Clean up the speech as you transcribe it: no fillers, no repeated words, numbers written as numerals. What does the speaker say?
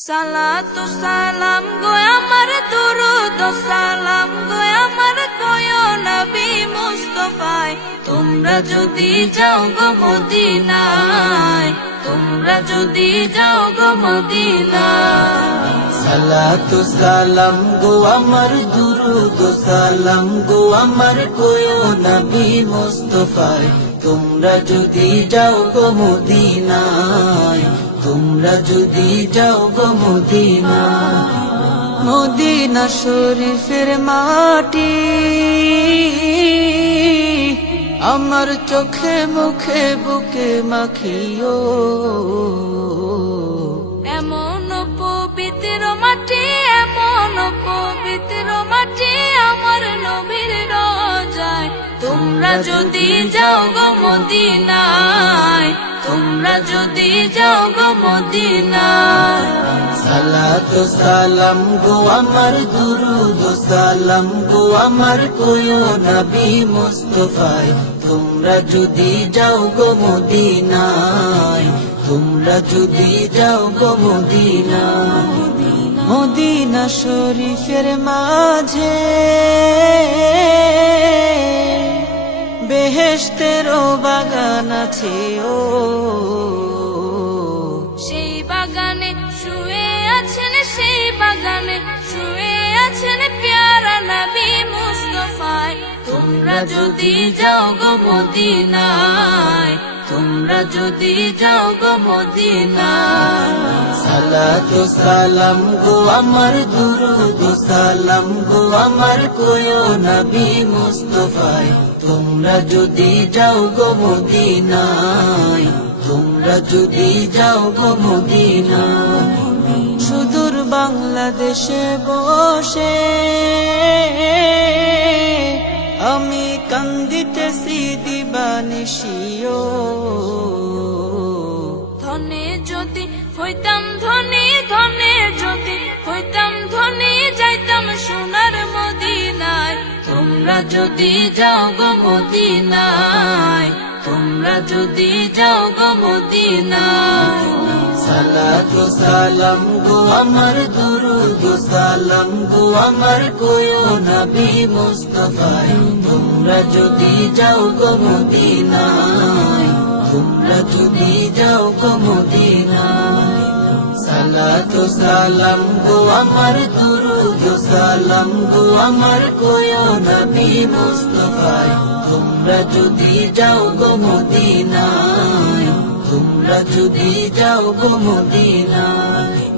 সালাতু সালাম গো আমার দুরুদ সালাম গো আমার কয়ো নবী মুস্তাফায় তোমরা যদি যাও গো মদিনায় তোমরা যদি যাও গো মদিনায় সালাতু সালাম গো আমার দুরুদ সালাম গো আমার কয়ো নবী মুস্তাফায় তোমরা যদি যাও গো মদিনায় তোমরা যদি যাও গো মদিনা মদিনা শরীফের মাটি আমার চোখে মুখে বুকে মাখিও এমন পবিত্র মাটি এমন পবিত্র মাটি আমার নবীর রোজায় তোমরা যদি যাও গো মদিনায় তোমরা যদি যাও গো মদিনায় সালাতু সালাম গো আমার দুরুদ সালাম গো আমার কয়ো নবী মুস্তাফায় তোমরা যদি যাও গো মদিনায় তোমরা যদি যাও গো মদিনায় মদিনা শরীফের মাঝে বেহেশতেরও বাগান আছে ও সেই বাগানে শুয়ে আছেন সেই বাগানে শুয়ে আছেন প্যারা নবী মুস্তাফায় তোমরা যদি যাও গো মদিনায় তোমরা যদি যাও গো মদিনায় সালাতু সালাম গো আমার দুরুদ সালাম গো আমার কয়ো নবী মুস্তাফায় তোমরা যদি যাও গো মদিনায় তোমরা যদি যাও গো মদিনায় সুদূর বাংলাদেশে বসে আমি কান্দিতেছি দিবানিশিও ধনে যদি হইতাম ধনী ধনে যদি হইতাম ধনী যাইতাম সোনার মদিনায় তোমরা যদি যাও গো মদিনায় তোমরা যদি যাও গো মদিনায় সালাতু সালাম গো আমার দুরুদ সালাম গো আমার কয়ো নবী মুস্তাফায় তোমরা যদি যাও গো মদিনায় তোমরা যদি যাও গো মদিনায় সালাতু সালাম গো আমার দুরুদ সালাম গো আমার কয়ো নবী মুস্তাফায় তোমরা যদি যাও গো মদিনায় তোমরা যদি যাও গো মদিনায়